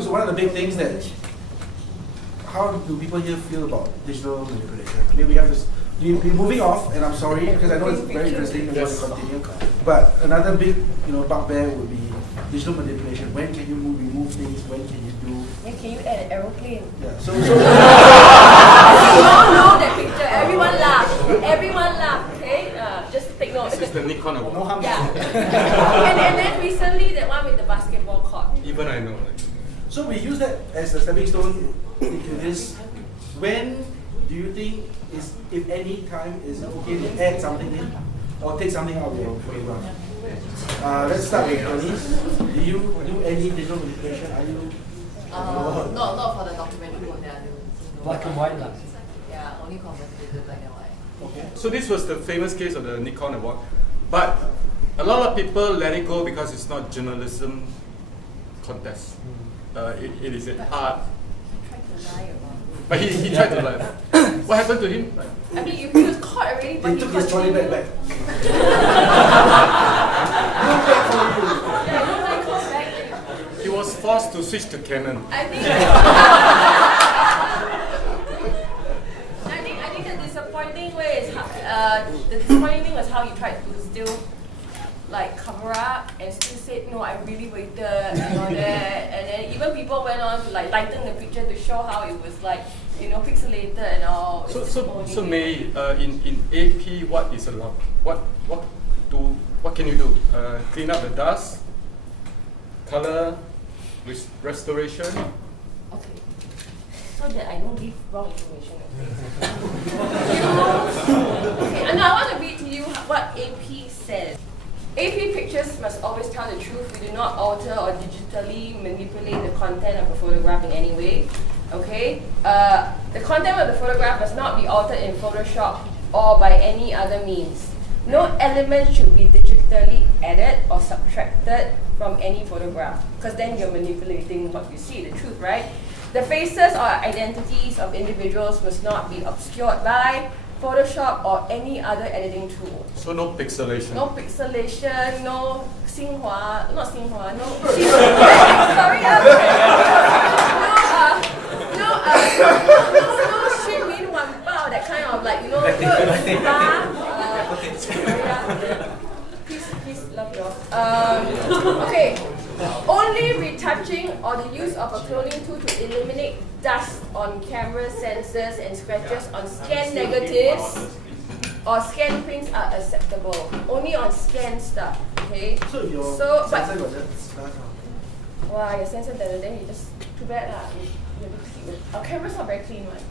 So one of the big things that, how do people here feel about digital manipulation? I mean, we have this, we're moving off, and I'm sorry, because I know it's very interesting and want to continue, but another big, bugbear would be digital manipulation. When can you remove things? When can you do? Yeah, can you add an aeroplane? Yeah, so you all know that picture. Everyone laugh. Everyone laugh. Okay, just take note. This is the Nikon award. no harm. Yeah. and then recently that one with the basketball court. Even I know. So we use that as a stepping stone into this. When do you think if any time is okay to add something in or take something out of your photograph? Let's start with Bernice. Do you do any digital manipulation? Are you? Not for the documentary one. Black and white. Yeah, only converted black and white. Okay. So this was the famous case of the Nikon award, but a lot of people let it go because it's not journalism contest. It is an art. But he tried to lie. What happened to him? I mean, he was caught already, but He took his trolley bag back. He was forced to switch to Canon. I think the disappointing way is the disappointing thing was how he tried to still cover up and still said no, I really waited and all that, and then even people went on to lighten the picture to show how it was pixelated and all. So May, in AP, what is allowed? What can you do? Clean up the dust, color, restoration. Okay. So that I don't give wrong information. Okay, and now I want to read to you what AP says. AP pictures must always tell the truth. We do not alter or digitally manipulate the content of a photograph in any way. Okay? The content of the photograph must not be altered in Photoshop or by any other means. No element should be digitally added or subtracted from any photograph, because then you're manipulating what you see, the truth, right? The faces or identities of individuals must not be obscured by Photoshop or any other editing tool. So no pixelation. No pixelation, no Xinhua, not Xinhua, no sorry, no Xiaobin Wan Bao, that kind of please love you all. Okay, only retouching or the use of a cloning tool to eliminate dust on camera sensors and scratches on scan negatives or scan prints are acceptable. Only on scan stuff, okay? So your but sensor got that dust on. wow, your sensor doesn't, then you just, too bad lah. Our camera's not very clean, right?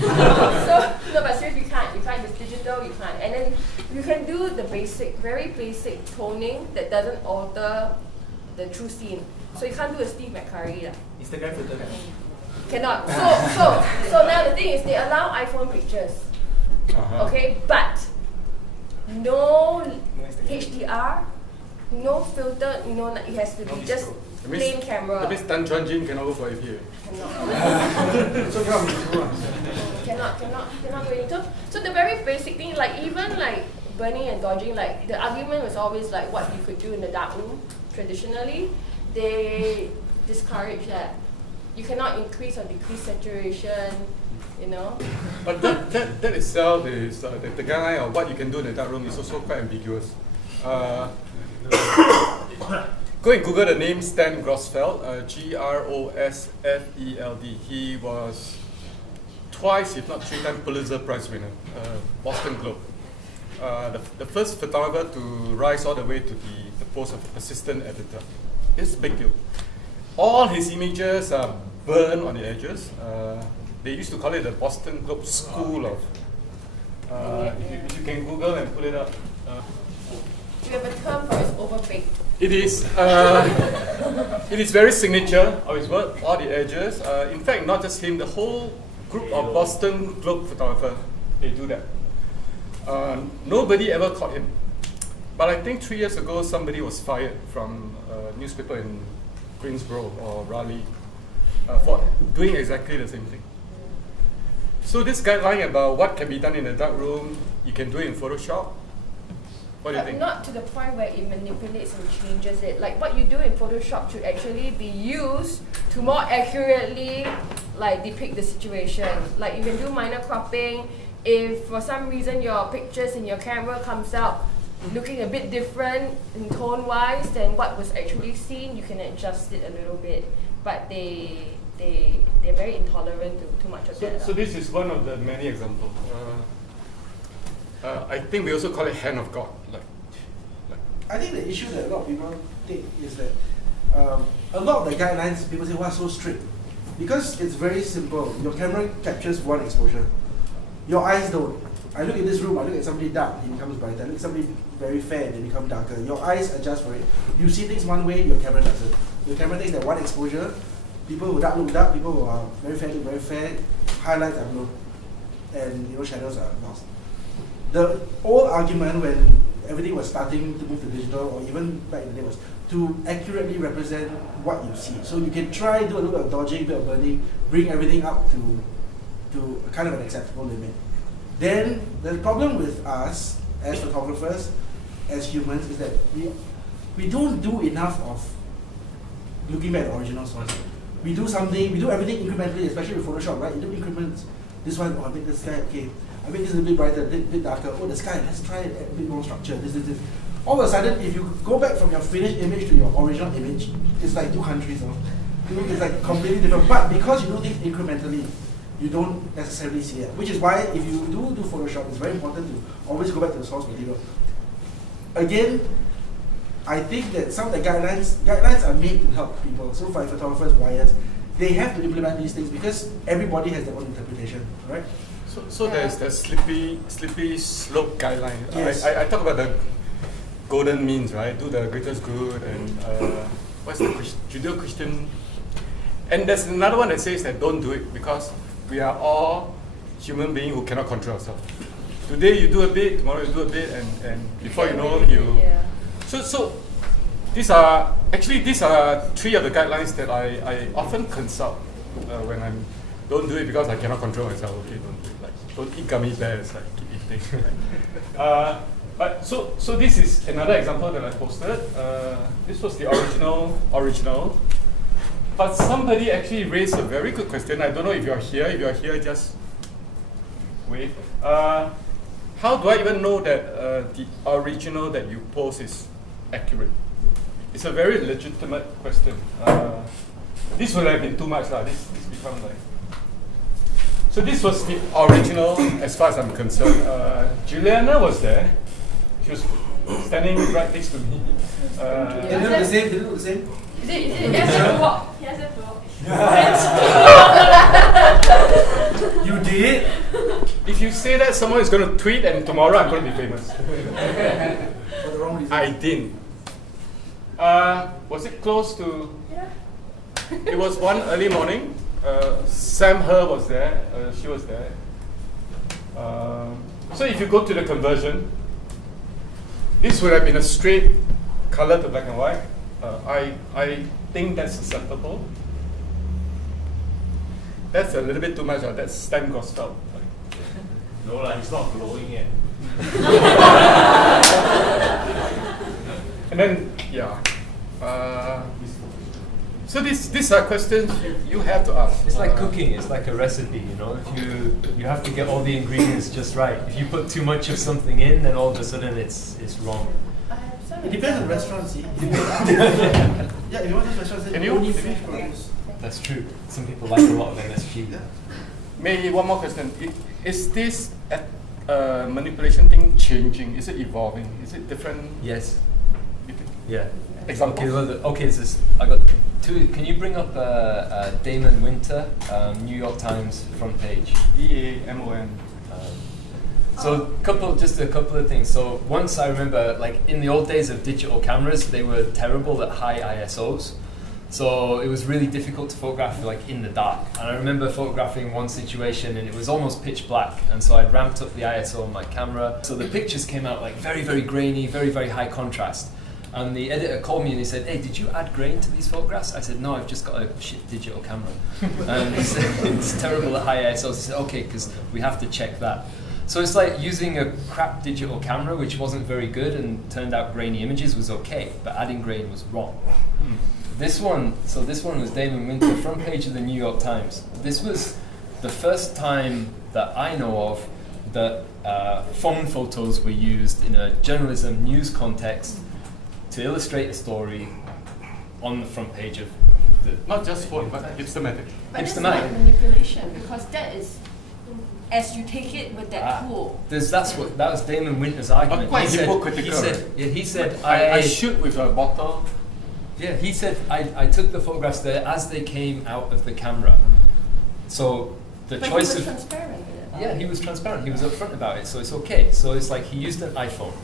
No, but seriously, you can't. It's digital, you can't. And then you can do the very basic toning that doesn't alter the true scene. So you can't do a Steve McCurry lah. Instagram filter. Cannot. So now the thing is they allow iPhone pictures. Okay, but no HDR, no filter, it has to be just plain camera. That means Tan Chuan Jin cannot go for AP. So Cannot do anything. So the very basic thing, even burning and dodging, the argument was always what you could do in the dark room. Traditionally, they discourage that. You cannot increase or decrease saturation, But that itself is the guy or what you can do in the dark room is also quite ambiguous. Go and Google the name Stan Grossfeld, Grosfeld. He was twice, if not 3 times, Pulitzer Prize winner, Boston Globe. The first photographer to rise all the way to the post of assistant editor. It's a big deal. All his images are burned on the edges. They used to call it the Boston Globe School of. If you can Google and put it up. You have a term for it, overbaked. It is. It is very signature of his work, all the edges. In fact, not just him, the whole group of Boston Globe photographers, they do that. Nobody ever caught him. But I think 3 years ago, somebody was fired from a newspaper in Greensboro or Raleigh for doing exactly the same thing. So this guideline about what can be done in the dark room, you can do it in Photoshop. What do you think? Not to the point where it manipulates and changes it. Like what you do in Photoshop should actually be used to more accurately like depict the situation. Like you can do minor cropping. If for some reason your pictures in your camera comes out looking a bit different in tone wise than what was actually seen, you can adjust it a little bit. But they're very intolerant to too much of that. So this is one of the many examples. I think we also call it hand of God. I think the issue that a lot of people take is that a lot of the guidelines, people say, wow, so strict. Because it's very simple. Your camera captures one exposure. Your eyes don't. I look in this room, I look at somebody dark, he becomes brighter. I look at somebody very fair, they become darker. Your eyes adjust for it. You see things one way, your camera doesn't. Your camera takes that one exposure. People who dark look dark, people who are very fair look very fair. Highlights are blown, and shadows are lost. The old argument when everything was starting to move to digital, or even back in the day, was to accurately represent what you see. So you can try, do a little bit of dodging, a bit of burning, bring everything up to a kind of an acceptable limit. Then the problem with us as photographers, as humans, is that we don't do enough of looking back at the original source. We do everything incrementally, especially with Photoshop, right? You do increments. This one, I make the sky, okay. I make this a bit brighter, a bit darker. Oh, the sky, let's try it a bit more structure. This. All of a sudden, if you go back from your finished image to your original image, it's like two countries. It's like completely different. But because you do things incrementally, you don't necessarily see it. Which is why if you do Photoshop, it's very important to always go back to the source material. Again, I think that some of the guidelines are made to help people. So for photographers, wires, they have to implement these things because everybody has their own interpretation, right? So there's the slippery slope guideline. Yes. I talk about the golden means, right? Do the greatest good and what's the Judeo-Christian? And there's another one that says that don't do it because we are all human beings who cannot control ourselves. Today you do a bit, tomorrow you do a bit, and before you know you. Yeah. So these are three of the guidelines that I often consult when I'm. Don't do it because I cannot control myself. Okay, don't do it. Like, don't eat gummy bears. Like, keep eating. But so this is another example that I posted. This was the original. But somebody actually raised a very good question. I don't know if you're here. If you're here, just wait. How do I even know that the original that you post is accurate? It's a very legitimate question. This would have been too much. This becomes like. So this was the original as far as I'm concerned. Juliana was there. She was standing right next to me. They look the same. Is it? Yes, to walk. Yes, to walk. You did? If you say that, someone is going to tweet and tomorrow I'm going to be famous. For the wrong reason. I didn't. Was it close to? Yeah. It was one early morning. Sam Her was there. She was there. So if you go to the conversion, this would have been a straight color to black and white. I think that's acceptable. That's a little bit too much. That's Stan Gosfeld. No, he's not glowing yet. And then, yeah. So these are questions you have to ask. It's like cooking. It's like a recipe. If you have to get all the ingredients just right. If you put too much of something in, then all of a sudden it's wrong. It depends on the restaurant, see. Yeah, if you want this restaurant, Can you? only fish produce. That's true. Some people like a lot of MSG. Yeah. Maybe one more question. Is this manipulation thing changing? Is it evolving? Is it different? Yes. Yeah. Examples? Okay, I got two. Can you bring up Damon Winter, New York Times front page? DAMON. So just a couple of things. So once I remember, like in the old days of digital cameras, they were terrible at high ISOs. So it was really difficult to photograph like in the dark. And I remember photographing one situation and it was almost pitch black. And so I ramped up the ISO on my camera. So the pictures came out like very, very grainy, very, very high contrast. And the editor called me and he said, "Hey, did you add grain to these photographs?" I said, "No, I've just got a shit digital camera." And he said, "It's terrible at high ISOs." He said, "Okay, because we have to check that." So it's like using a crap digital camera, which wasn't very good and turned out grainy images, was okay, but adding grain was wrong. This one was Damon Winter, front page of the New York Times. This was the first time that I know of that phone photos were used in a journalism news context to illustrate a story on the front page of the... Not just phone, but hipstamatic. But it's Hipstamatic. not manipulation, because that is as you take it with that tool. That was Damon Winter's argument. Quite He said- hypocritical. He said, I shoot with a bottle. Yeah, he said, I took the photographs there as they came out of the camera. So the But choice he was of... transparent with it. Yeah, he was transparent. He was upfront about it, so it's okay. So it's like he used an iPhone.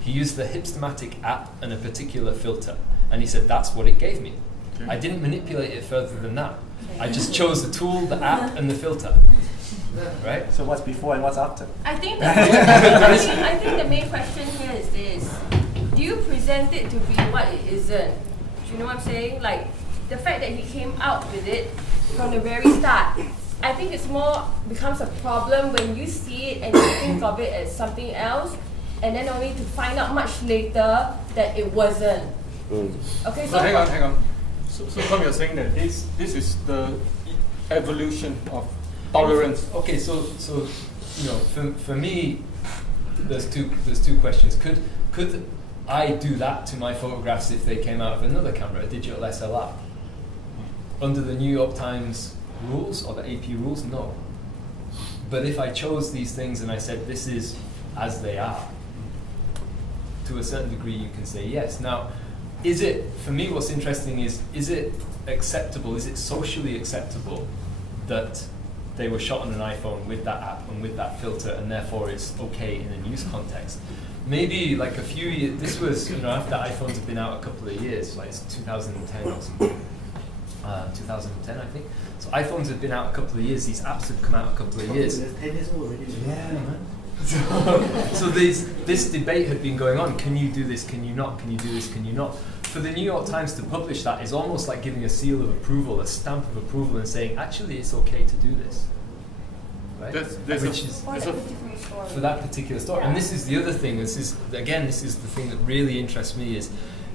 He used the Hipstamatic app and a particular filter. And he said, that's what it gave me. Okay. I didn't manipulate it further than that. I just chose the tool, the app, and the filter. Right? So what's before and what's after? I think I think the main question here is this: do you present it to be what it isn't? Do you know what I'm saying? Like the fact that he came out with it from the very start. I think it's more becomes a problem when you see it and you think of it as something else, and then only to find out much later that it wasn't. Okay, so Hang on. So Tom, you're saying that this is the evolution of tolerance. Okay, so you know, for me, there's two questions. Could I do that to my photographs if they came out of another camera, a digital SLR? Under the New York Times rules or the AP rules, no. But if I chose these things and I said this is as they are, to a certain degree you can say yes. Now, is it, for me what's interesting is it acceptable, is it socially acceptable that they were shot on an iPhone with that app and with that filter, and therefore it's okay in a news context? Maybe like a few years, this was, you know, after iPhones have been out a couple of years, like it's 2010 or something. 2010, I think. So iPhones have been out a couple of years, these apps have come out a couple of years. 10 years old already. Yeah, man. So this debate had been going on. Can you do this? Can you not? Can you do this? Can you not? For the New York Times to publish that is almost like giving a seal of approval, a stamp of approval, and saying, actually, it's okay to do this. Right? Which is for that particular story. Yeah. And this is the other thing. This is the thing that really interests me is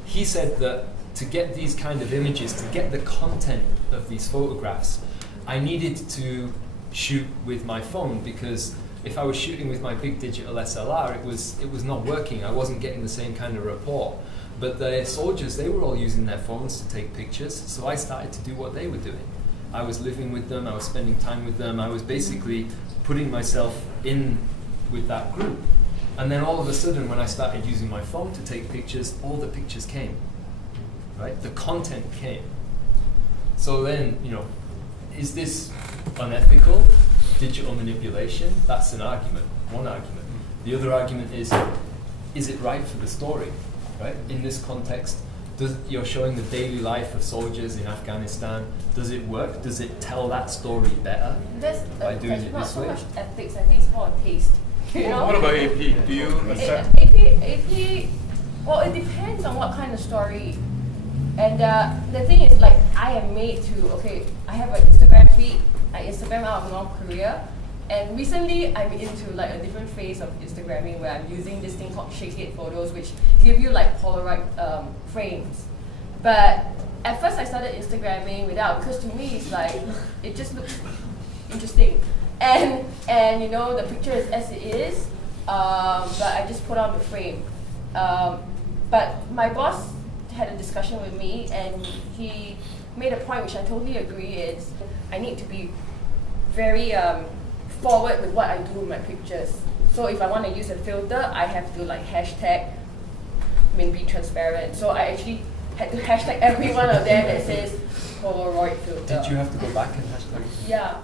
he said that to get these kind of images, to get the content of these photographs, I needed to shoot with my phone, because if I was shooting with my big digital SLR, it was not working. I wasn't getting the same kind of rapport. But the soldiers, they were all using their phones to take pictures, so I started to do what they were doing. I was living with them, I was spending time with them, I was basically putting myself in with that group. And then all of a sudden, when I started using my phone to take pictures, all the pictures came, right? The content came. So then, you know, is this unethical? Digital manipulation? That's an argument, one argument. The other argument is it right for the story, right? In this context, you're showing the daily life of soldiers in Afghanistan. Does it work? Does it tell that story better by doing it not this so way? much ethics, I think it's more taste. You know? What about AP? Do you accept? AP, well, it depends on what kind of story. And the thing is, like, I am made to, okay, I have an Instagram feed. I Instagram out of North Korea. And recently, I'm into like a different phase of Instagramming where I'm using this thing called shake it photos, which give you like Polaroid frames. But at first, I started Instagramming without, because to me, it's like, it just looks interesting. And you know, the picture is as it is, but I just put on the frame. But my boss had a discussion with me, and he made a point which I totally agree is I need to be very forward with what I do with my pictures. So if I want to use a filter, I have to like hashtag be transparent. So I actually had to hashtag every one of them that says Polaroid filter. Did you have to go back and hashtag? Yeah.